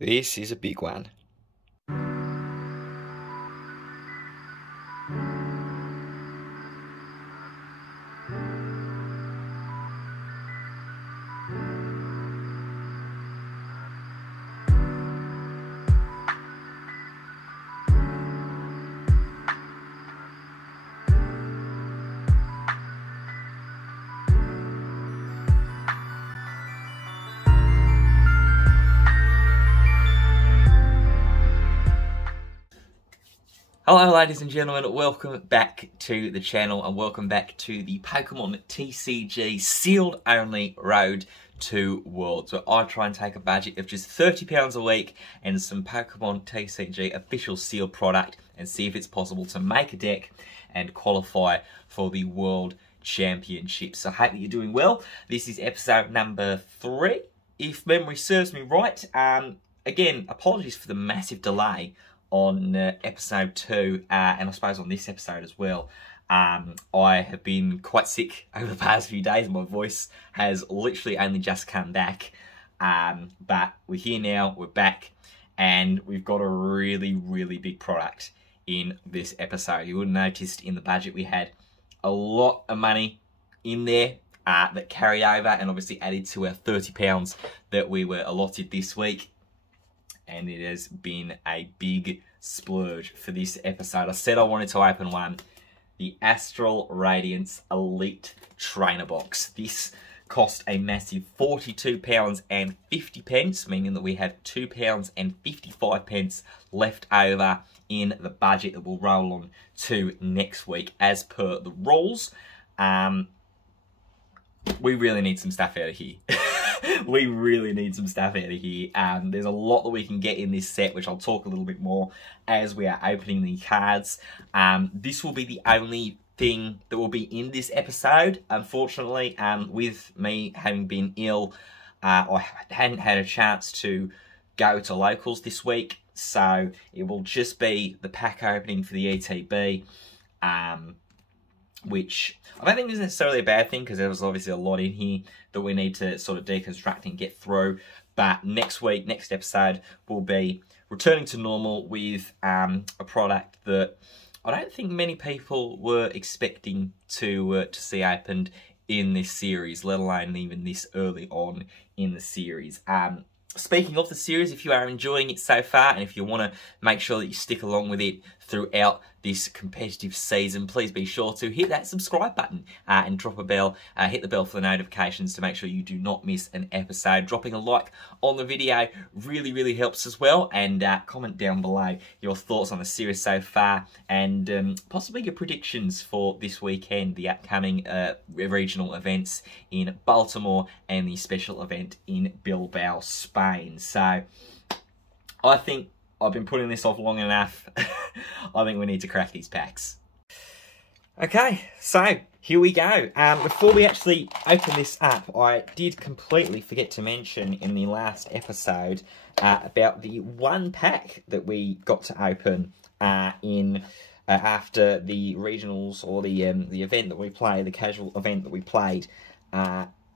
This is a big one. Hello ladies and gentlemen, welcome back to the channel and welcome back to the Pokemon TCG Sealed Only Road to Worlds, where I try and take a budget of just £30 a week and some Pokemon TCG official sealed product and see if it's possible to make a deck and qualify for the World Championships. So I hope that you're doing well. This is episode number 3, if memory serves me right. Again, apologies for the massive delay on episode 2 and I suppose on this episode as well. I have been quite sick over the past few days. My voice has literally only just come back, but we're here now, we're back, and we've got a really big product in this episode. You would have noticed in the budget we had a lot of money in there that carried over and obviously added to our £30 that we were allotted this week. And it has been a big splurge for this episode. I said I wanted to open one, the Astral Radiance Elite Trainer Box. This cost a massive £42.50, meaning that we have £2.55 left over in the budget that we'll roll on to next week as per the rules. We really need some stuff out of here. We really need some stuff out of here. There's a lot that we can get in this set, which I'll talk a little bit more as we are opening the cards. This will be the only thing that will be in this episode, unfortunately. With me having been ill, I hadn't had a chance to go to locals this week, so it will just be the pack opening for the ETB. Which I don't think is necessarily a bad thing, because there was obviously a lot in here that we need to sort of deconstruct and get through. But next week, next episode, will be returning to normal with a product that I don't think many people were expecting to see opened in this series, let alone even this early on in the series. Speaking of the series, if you are enjoying it so far, and if you want to make sure that you stick along with it throughout this competitive season, please be sure to hit that subscribe button and drop a bell, hit the bell for the notifications to make sure you do not miss an episode. Dropping a like on the video really helps as well, and comment down below your thoughts on the series so far, and possibly your predictions for this weekend, the upcoming regional events in Baltimore and the special event in Bilbao, Spain. So I think I've been putting this off long enough. I think we need to crack these packs. Okay, so here we go. Before we actually open this up, I did completely forget to mention in the last episode about the one pack that we got to open after the regionals, or the event that we played, the casual event that we played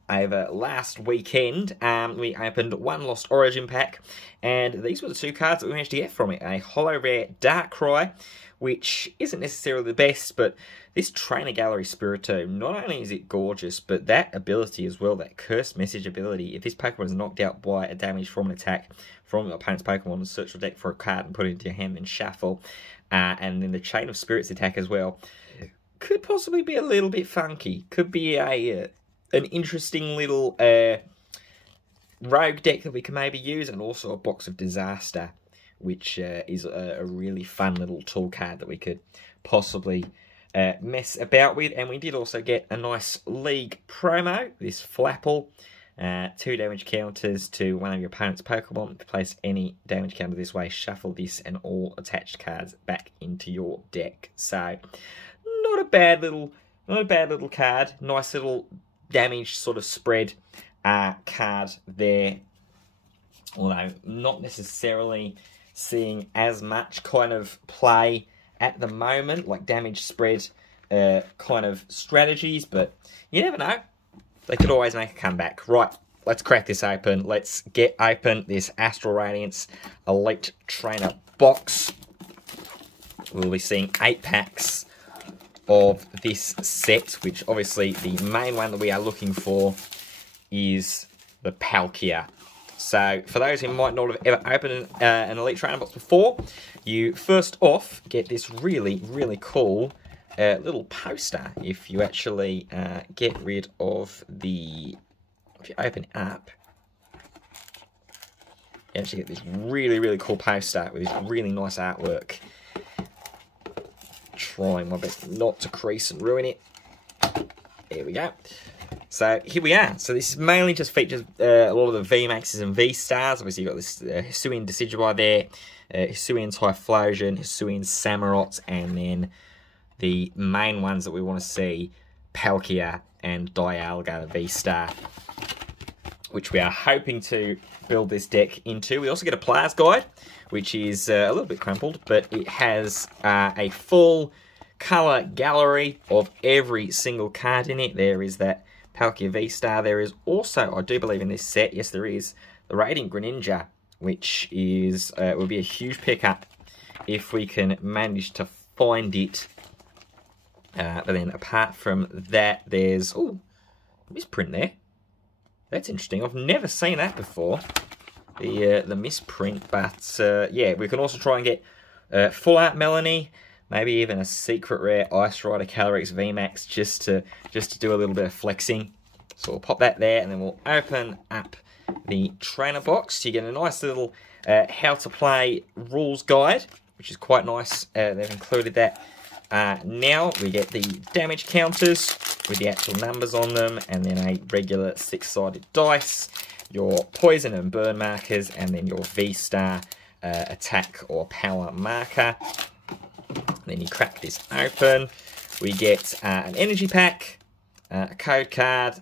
over last weekend. We opened one Lost Origin pack, and these were the two cards that we managed to get from it. A Holo Rare Darkrai, which isn't necessarily the best, but this Trainer Gallery Spiritomb, not only is it gorgeous, but that ability as well, that Curse Message ability. If this Pokemon is knocked out by a damage from an attack from your opponent's Pokemon, search your deck for a card and put it into your hand and shuffle. And then the Chain of Spirits attack as well could possibly be a little bit funky. Could be an interesting little rogue deck that we can maybe use, and also a Box of Disaster, which is a really fun little tool card that we could possibly mess about with. And we did also get a nice League promo, this Flapple. 2 damage counters to one of your opponent's Pokemon. To place any damage counter this way, shuffle this and all attached cards back into your deck. So, not a bad little card. Nice little damage sort of spread card there, although not necessarily seeing as much kind of play at the moment, like damage spread kind of strategies, but you never know, they could always make a comeback. Right, let's crack this open. Let's get open this Astral Radiance Elite Trainer box. We'll be seeing 8 packs of this set, which obviously the main one that we are looking for is the Palkia. So, for those who might not have ever opened an Elite Trainer box before, you first off get this really, really cool little poster. If you actually get rid of the... If you open it up, you actually get this really, really cool poster with this really nice artwork. Trying my best not to crease and ruin it. There we go. So here we are. So this mainly just features a lot of the VMAXs and V-Stars. Obviously you've got this Hisuian Decidueye there, Hisuian Typhlosion, Hisuian Samurott, and then the main ones that we want to see, Palkia and Dialga, the V-Star, which we are hoping to build this deck into. We also get a player's guide, which is a little bit crumpled, but it has a full colour gallery of every single card in it. There is that Palkia V-Star. There is also, I do believe in this set, yes there is, the Radiant Greninja, which is will be a huge pickup if we can manage to find it. But then apart from that, there's, oh, misprint there. That's interesting. I've never seen that before. The misprint, but yeah, we can also try and get full art Melanie, maybe even a secret rare Ice Rider Calyrex VMAX just to do a little bit of flexing. So we'll pop that there, and then we'll open up the trainer box. You get a nice little how to play rules guide, which is quite nice. They've included that. Now we get the damage counters with the actual numbers on them, and then a regular 6-sided dice, your poison and burn markers, and then your V-Star attack or power marker. Then you crack this open. We get an energy pack, a code card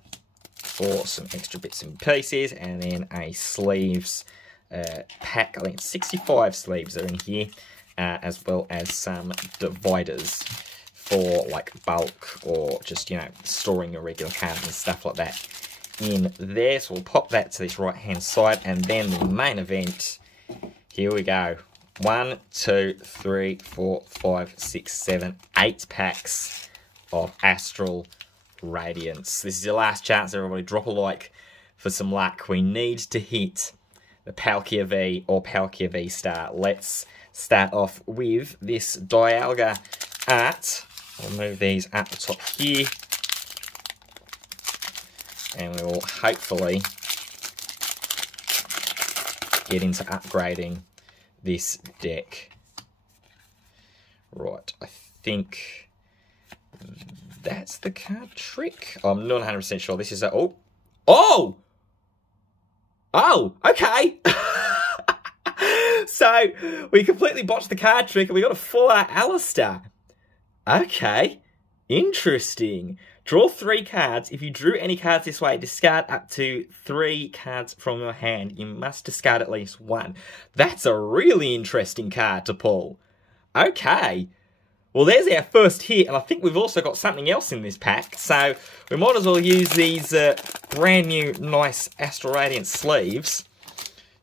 for some extra bits and pieces, and then a sleeves pack. I think it's 65 sleeves are in here, as well as some dividers for like bulk or just, you know, storing your regular cards and stuff like that in there. So we'll pop that to this right hand side, and then the main event. Here we go. 1, 2, 3, 4, 5, 6, 7, 8 packs of Astral Radiance. This is your last chance, everybody. Drop a like for some luck. We need to hit the Palkia V or Palkia V-Star. Let's start off with this Dialga art. I'll move these at the top here, and we will hopefully get into upgrading this deck. Right, I think that's the card trick. I'm not 100% sure. This is a... Oh! Okay! So, we completely botched the card trick, and we got a full-art Alistar. Okay, interesting. Draw 3 cards. If you drew any cards this way, discard up to 3 cards from your hand. You must discard at least 1. That's a really interesting card to pull. Okay. Well, there's our first hit, and I think we've also got something else in this pack. So, we might as well use these brand new nice Astral Radiance sleeves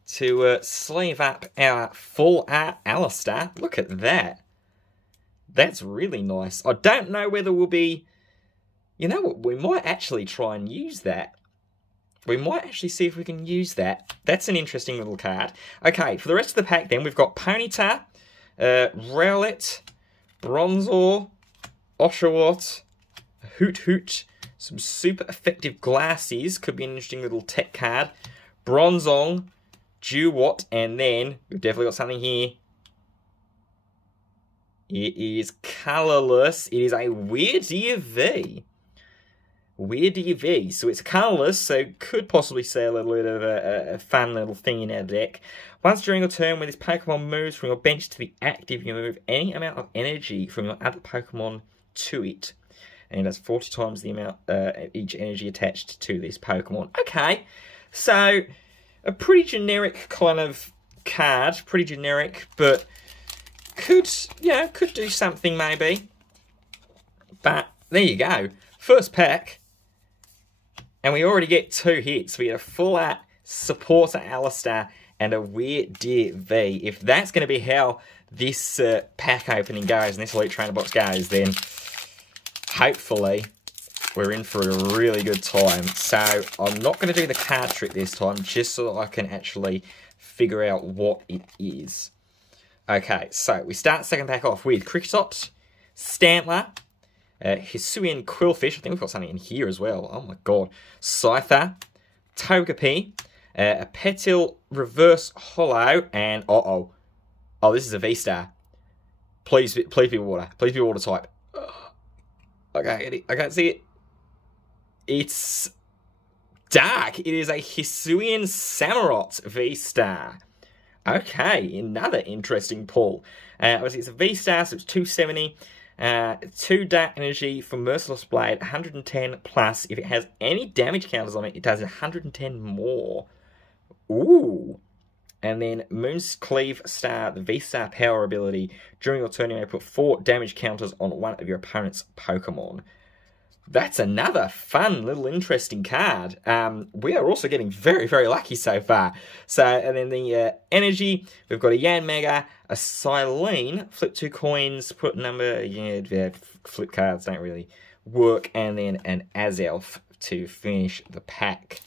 to sleeve up our full art Alistar. Look at that. That's really nice. I don't know whether we'll be... You know what? We might actually try and use that. We might actually see if we can use that. That's an interesting little card. Okay, for the rest of the pack then, we've got Ponyta, Rowlet, Bronzor, Oshawott, Hoot Hoot, some super effective glasses. Could be an interesting little tech card. Bronzong, Dewott, and then we've definitely got something here. It is colourless. It is a Weird V. Weird V. So it's colourless, so could possibly see a little bit of a fun little thing in our deck. Once during a turn, when this Pokemon moves from your bench to be active, you move any amount of energy from your other Pokemon to it. And it has 40 times the amount each energy attached to this Pokemon. Okay, so a pretty generic kind of card. Pretty generic, but could, you know, could do something maybe. But there you go. First pack. And we already get 2 hits. We get a full art supporter Alistair and a Weird Deer V. If that's going to be how this pack opening goes and this Elite Trainer box goes, then hopefully we're in for a really good time. So I'm not going to do the card trick this time, just so that I can actually figure out what it is. Okay, so we start second pack off with Cricketot, Stantler, Hisuian Quillfish. I think we've got something in here as well. Oh my god. Scyther, Togepi, a Petil Reverse Hollow, and oh, this is a V-Star. Please be water. Please be water type. Okay, I can't see it. It's dark. It is a Hisuian Samurott V-Star. Okay, another interesting pull. Obviously, it's a V-Star, so it's 270. 2 Dark Energy for Merciless Blade, 110 plus. If it has any damage counters on it, it does 110 more. Ooh. And then Moon's Cleave Star, the V-Star power ability. During your turn, you may put 4 damage counters on one of your opponent's Pokemon. That's another fun, little interesting card. We are also getting very, very lucky so far. So, and then the energy, we've got a Yanmega, a Silene, flip 2 coins, put number, yeah, flip cards don't really work, and then an Azelf to finish the pack.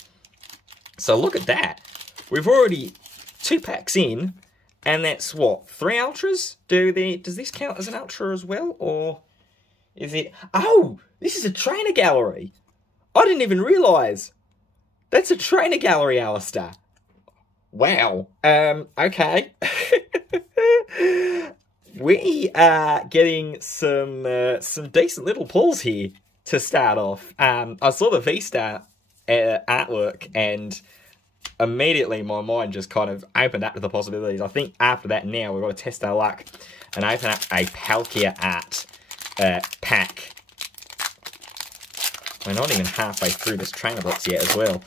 So look at that. We've already 2 packs in, and that's what, 3 Ultras? Does this count as an Ultra as well, or is it? Oh! This is a trainer gallery. I didn't even realise. That's a trainer gallery, Alistair. Wow. Okay. We are getting some decent little pulls here to start off. I saw the V-Star artwork and immediately my mind just kind of opened up to the possibilities. I think after that now we've got to test our luck and open up a Palkia art pack. We're not even halfway through this trainer box yet as well.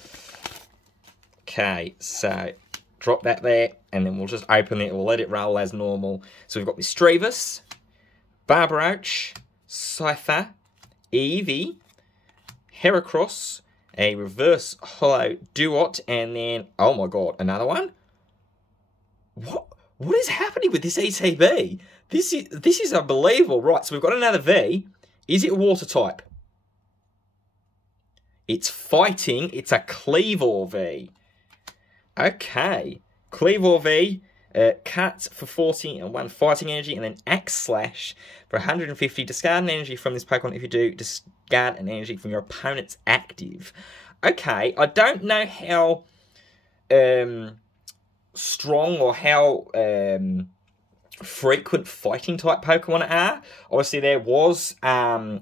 Okay, so drop that there, and then we'll just open it. We'll let it roll as normal. So we've got Misdreavus, Barbaroach, Scyther, Eevee, Heracross, a Reverse Hollow Duot, and then, oh my god, another one? What is happening with this ETB? This is unbelievable. Right, so we've got another V. Is it water type? It's fighting. It's a Cleavor V. Okay. Cleavor V. Cut for 40 and 1 fighting energy. And then Axe Slash for 150. Discard an energy from this Pokemon. If you do, discard an energy from your opponent's active. Okay. I don't know how strong or how frequent fighting type Pokemon are. Obviously, there was an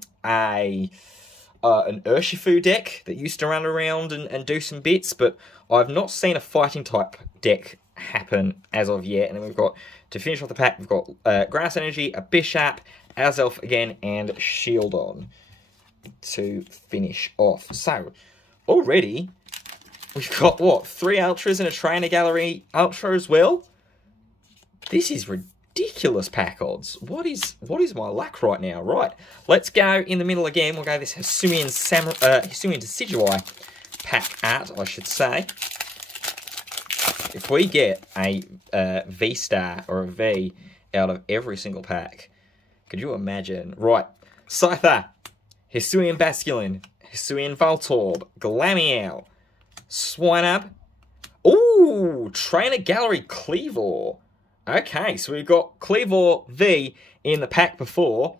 Urshifu deck that used to run around and do some bits, but I've not seen a fighting type deck happen as of yet. And then we've got, to finish off the pack, we've got Grass Energy, a Bishop, Azelf again, and Shieldon to finish off. So, already, we've got, what, 3 Ultras and a Trainer Gallery Ultra as well? This is ridiculous pack odds. What is my luck right now? Right, let's go in the middle again. We'll go this Hisuian Decidueye pack art, I should say. If we get a V-Star or a V out of every single pack, could you imagine? Right, Scyther, Hisuian Basculin, Hisuian Voltorb, Glameow, Swinub. Ooh, Trainer Gallery Cleavor. Okay, so we've got Cleavor V in the pack before.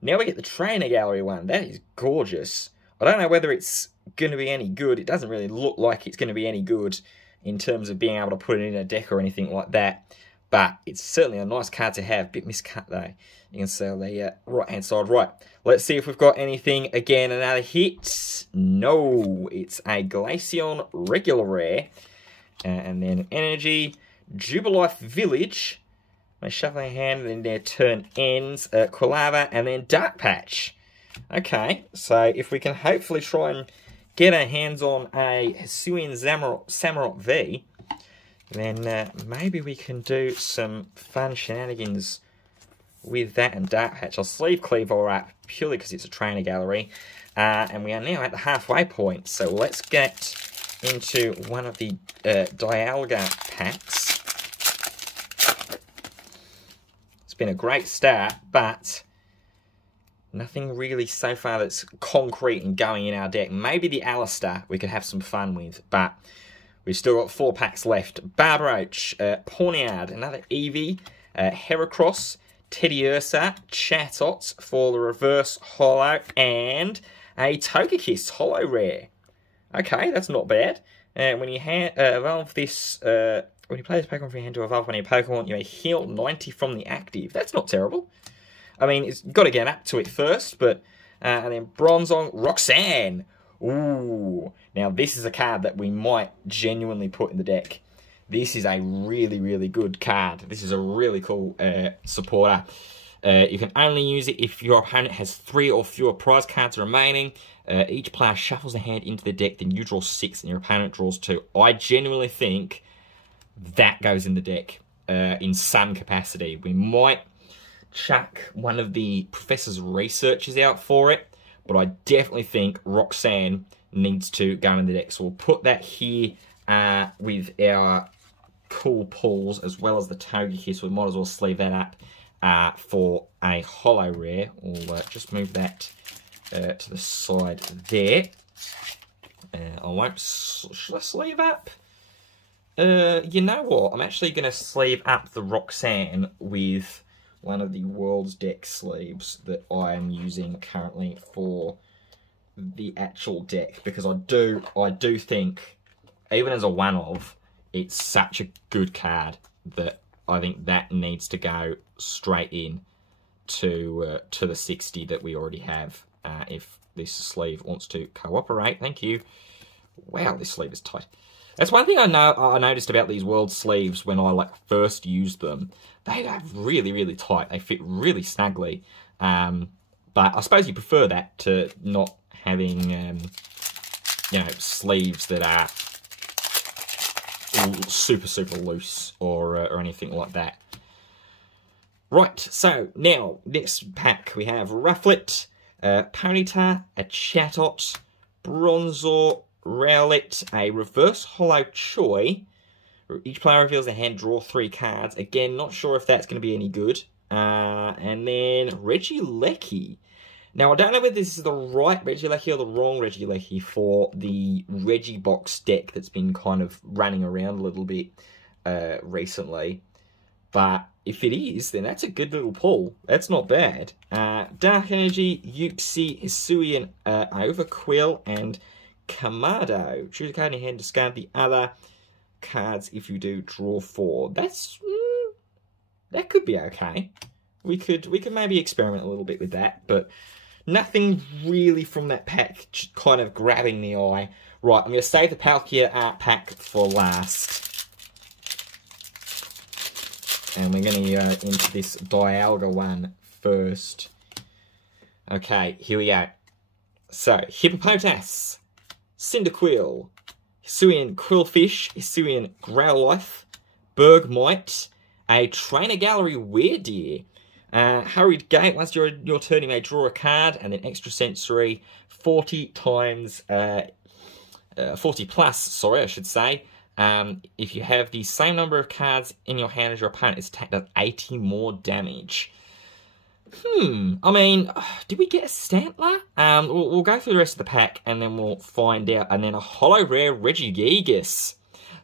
Now we get the Trainer Gallery one. That is gorgeous. I don't know whether it's going to be any good. It doesn't really look like it's going to be any good in terms of being able to put it in a deck or anything like that. But it's certainly a nice card to have. Bit miscut though. You can see on the right-hand side. Right, let's see if we've got anything. Again, another hit. No, it's a Glaceon regular rare. And then Energy, Jubilife Village. They shuffle their hand, and then their turn ends. Quilava, and then Dark Patch. Okay, so if we can hopefully try and get our hands on a Hisuian Samurott V, then maybe we can do some fun shenanigans with that and Dark Patch. I'll sleeve Cleavor up purely because it's a Trainer Gallery. And we are now at the halfway point. So let's get into one of the Dialga packs. It's been a great start, but nothing really so far that's concrete and going in our deck. Maybe the Alistair we could have some fun with, but we've still got 4 packs left. Barbaroach, Pawniard, another Eevee, Heracross, Teddiursa, Chatot for the reverse holo, and a Togekiss holo rare. Okay, that's not bad. When you evolve this, when you play this Pokemon from your hand to evolve one of your Pokemon, you may heal 90 from the active. That's not terrible. I mean, it's got to get up to it first, but and then Bronzong, Roxanne. Ooh, now this is a card that we might genuinely put in the deck. This is a really, really good card. This is a really cool supporter. You can only use it if your opponent has 3 or fewer prize cards remaining. Each player shuffles a hand into the deck, then you draw 6 and your opponent draws 2. I genuinely think that goes in the deck in some capacity. We might chuck one of the Professor's researchers out for it, but I definitely think Roxanne needs to go in the deck. So we'll put that here with our cool pulls as well as the Togekiss. We might as well sleeve that up for a holo rare. We'll just move that to the side there. I won't... Should I sleeve up? You know what? I'm actually going to sleeve up the Roxanne with one of the World's Deck sleeves that I am using currently for the actual deck, because I do think, even as a one-of, it's such a good card that I think that needs to go straight in to the 60 that we already have. If this sleeve wants to cooperate, thank you. Wow, this sleeve is tight. That's one thing I noticed about these World sleeves when I first used them. They are really, really tight. They fit really snugly. But I suppose you prefer that to not having, sleeves that are super, super loose or anything like that. Right, so now, next pack we have Rufflet, Ponyta, a Chatot, Bronzor, Rowlet, a reverse holo Choi. Each player reveals their hand, draw 3 cards. Again, not sure if that's going to be any good. And then Regieleki. Now, I don't know whether this is the right Regieleki or the wrong Regieleki for the Regibox deck that's been kind of running around a little bit recently. But if it is, then that's a good little pull. That's not bad. Dark Energy, Uxie, Hisuian, Overquill, and Kamado. Choose a card in your hand, discard the other cards. If you do, draw 4. That's that could be okay. We could maybe experiment a little bit with that, but nothing really from that pack kind of grabbing the eye. Right, I'm going to save the Palkia art pack for last. And we're going to go into this Dialga one first. Okay, here we go. So, Hippopotas, Cyndaquil, Hisuian Quillfish, Hisuian Growlithe, Bergmite, a Trainer Gallery Weirdeer, Hurried Gate. Once your turn, you may draw a card, and then extra sensory 40 times 40 plus. Sorry, I should say. If you have the same number of cards in your hand as your opponent, its attack does 80 more damage. I mean, did we get a Stantler? We'll go through the rest of the pack, and then we'll find out. And then a holo rare Regigigas.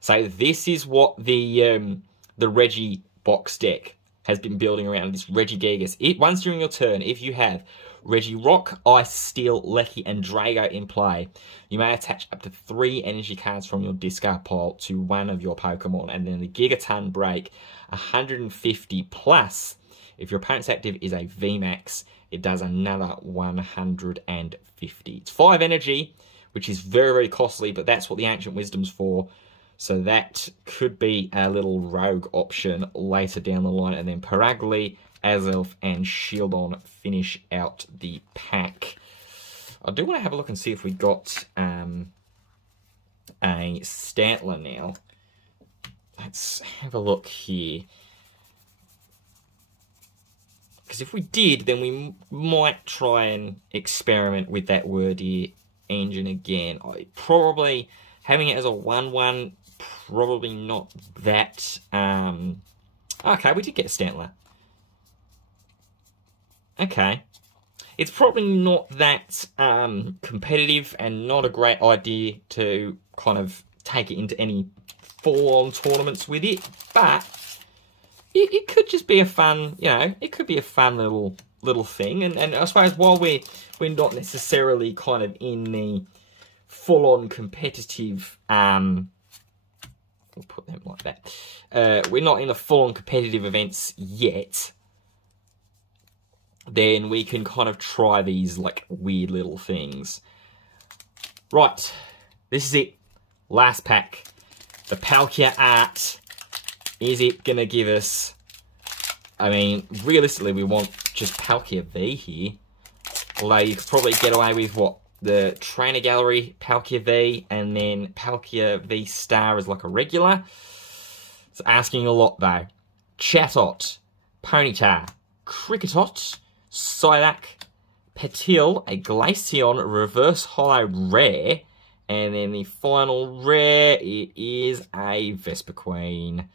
So this is what the Regi box deck has been building around, this Regigigas. Once during your turn, if you have Regirock, Ice, Steel, Lecky, and Drago in play, you may attach up to 3 energy cards from your discard pile to one of your Pokemon, and then the Gigaton break 150 plus. If your opponent's active is a VMAX, it does another 150. It's 5 energy, which is very, very costly, but that's what the Ancient Wisdom's for. So that could be a little rogue option later down the line. And then Paragly, Azelf, and Shieldon finish out the pack. I do want to have a look and see if we got a Stantler now. Let's have a look here. Because if we did, then we might try and experiment with that word here, engine again. Probably having it as a 1/1, probably not that. Okay, we did get a Stantler. Okay. It's probably not that competitive and not a great idea to kind of take it into any full-on tournaments with it, but it could just be a fun, you know, it could be a fun little thing. And I suppose while we're not necessarily kind of in the full-on competitive, we'll put them like that. We're not in the full-on competitive events yet. Then we can kind of try these like weird little things. Right, this is it. Last pack. The Palkia art. Is it going to give us... I mean, realistically, we want just Palkia V here. Although you could probably get away with, what, the Trainer Gallery Palkia V, and then Palkia V Star is like a regular. It's asking a lot, though. Chatot, Ponyta, Cricketot, Psyduck, Petil, a Glaceon Reverse Holo Rare, and then the final rare, it is a Vespiquen.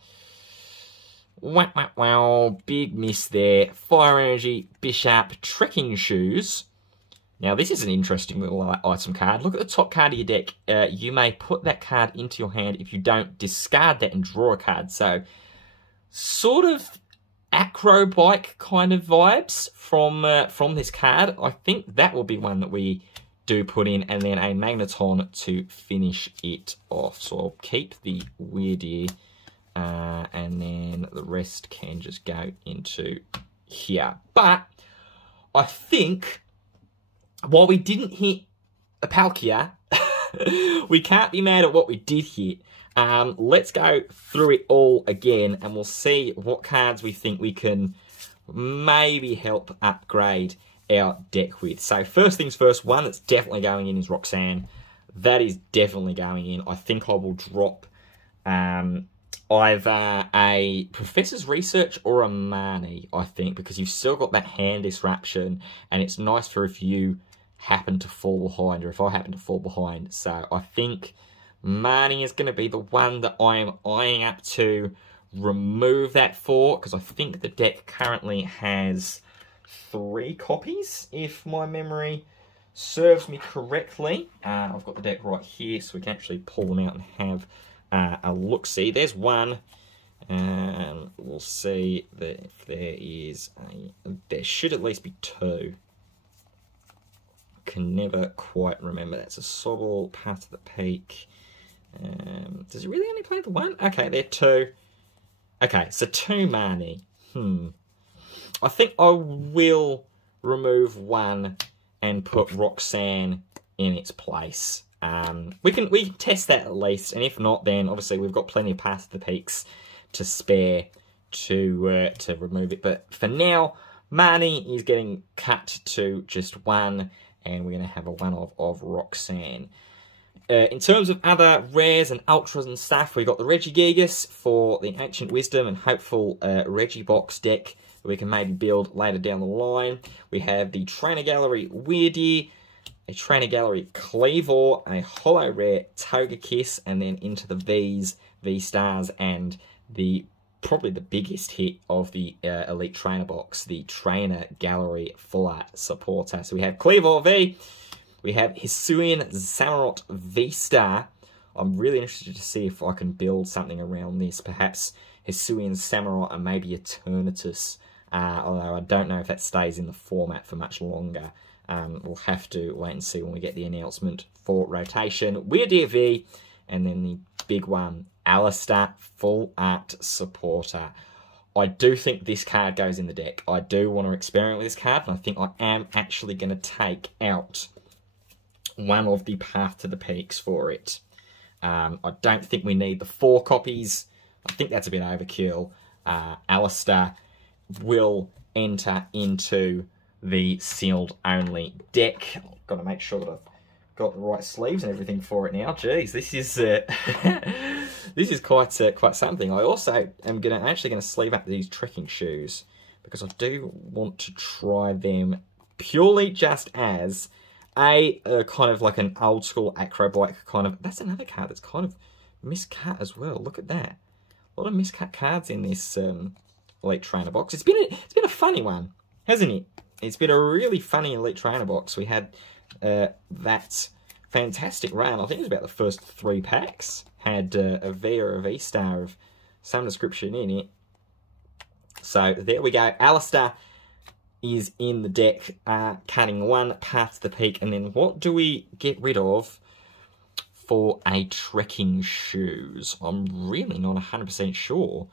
Wow, wow, wow, big miss there. Fire Energy, Bishop, Trekking Shoes. Now, this is an interesting little item card. Look at the top card of your deck. You may put that card into your hand. If you don't, discard that and draw a card. So, sort of acro bike kind of vibes from this card. I think that will be one that we do put in, and then a Magneton to finish it off. So I'll keep the weird ear, and then the rest can just go into here. But I think while we didn't hit a Palkia, we can't be mad at what we did hit. Let's go through it all again, and we'll see what cards we think we can maybe help upgrade our deck with. So first things first, one that's definitely going in is Roxanne. That is definitely going in. I think I will drop either a Professor's Research or a Marnie, I think, because you've still got that hand disruption, and it's nice for if you happen to fall behind, or if I happen to fall behind. So I think Marnie is going to be the one that I am eyeing up to remove that for, because I think the deck currently has 3 copies, if my memory serves me correctly. I've got the deck right here, so we can actually pull them out and have a look-see. There's one. We'll see that if there is there should at least be 2. Can never quite remember. That's a Sobble, Path to the Peak. Does it really only play the 1? Okay, there are 2. Okay, so 2 Marnie. I think I will remove 1 and put Roxanne in its place. We can test that at least, and if not, then obviously we've got plenty of Path to the Peaks to spare to remove it. But for now, Marnie is getting cut to just 1, and we're going to have a 1 of Roxanne. In terms of other rares and ultras and stuff, we've got the Regigigas for the Ancient Wisdom and Hopeful Regibox deck that we can maybe build later down the line. We have the Trainer Gallery Weirdy, a Trainer Gallery Cleavor, a Holo Rare Togekiss, and then into the Vs, V-Stars, and probably the biggest hit of the Elite Trainer box, the Trainer Gallery Full Art Supporter. So we have Cleavor V, we have Hisuian Samurott V-Star. I'm really interested to see if I can build something around this. Perhaps Hisuian Samurott and maybe Eternatus. Although I don't know if that stays in the format for much longer. We'll have to wait and see when we get the announcement for rotation. Weird V, and then the big one, Alistair Full Art Supporter. I do think this card goes in the deck. I do want to experiment with this card, and I think I am actually going to take out one of the Path to the Peaks for it. I don't think we need the 4 copies. I think that's a bit overkill. Alistair will enter into the sealed only deck. I've got to make sure that I've got the right sleeves and everything for it now. Jeez, this is this is quite something. I also am actually going to sleeve up these trekking shoes because I do want to try them purely just as a kind of like an old school acrobike kind of. That's another card that's kind of miscut as well. Look at that. A lot of miscut cards in this Elite Trainer box. It's been a funny one, hasn't it? It's been a really funny Elite Trainer box. We had that fantastic run. I think it was about the first 3 packs. Had a V or a V-star of some description in it. So there we go. Alistair is in the deck, cutting 1 past the peak. And then what do we get rid of for a trekking shoes? I'm really not 100% sure,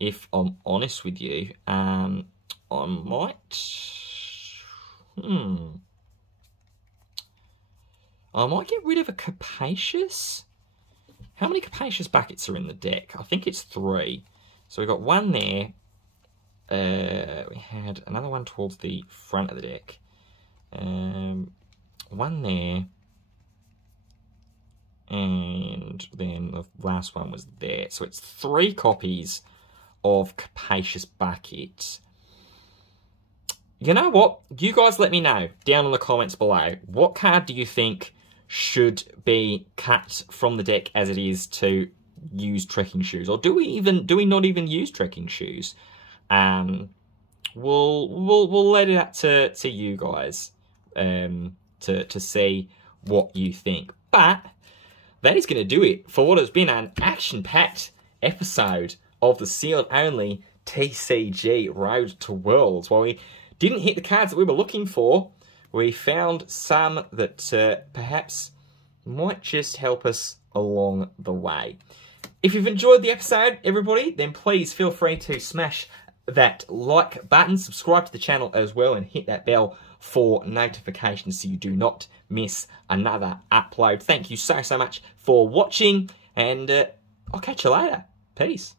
if I'm honest with you. I might get rid of a Capacious. How many Capacious buckets are in the deck? I think it's 3. So we've got 1 there. We had another one towards the front of the deck. 1 there. And then the last one was there. So it's 3 copies of Capacious buckets. You know what? You guys let me know down in the comments below. What card do you think should be cut from the deck as it is to use trekking shoes? Or do we not even use trekking shoes? We'll let it up to you guys to see what you think. But that is going to do it for what has been an action-packed episode of the sealed only TCG Road to Worlds. While we didn't hit the cards that we were looking for, we found some that perhaps might just help us along the way. If you've enjoyed the episode, everybody, then please feel free to smash that like button, subscribe to the channel as well, and hit that bell for notifications so you do not miss another upload. Thank you so much for watching, and I'll catch you later. Peace.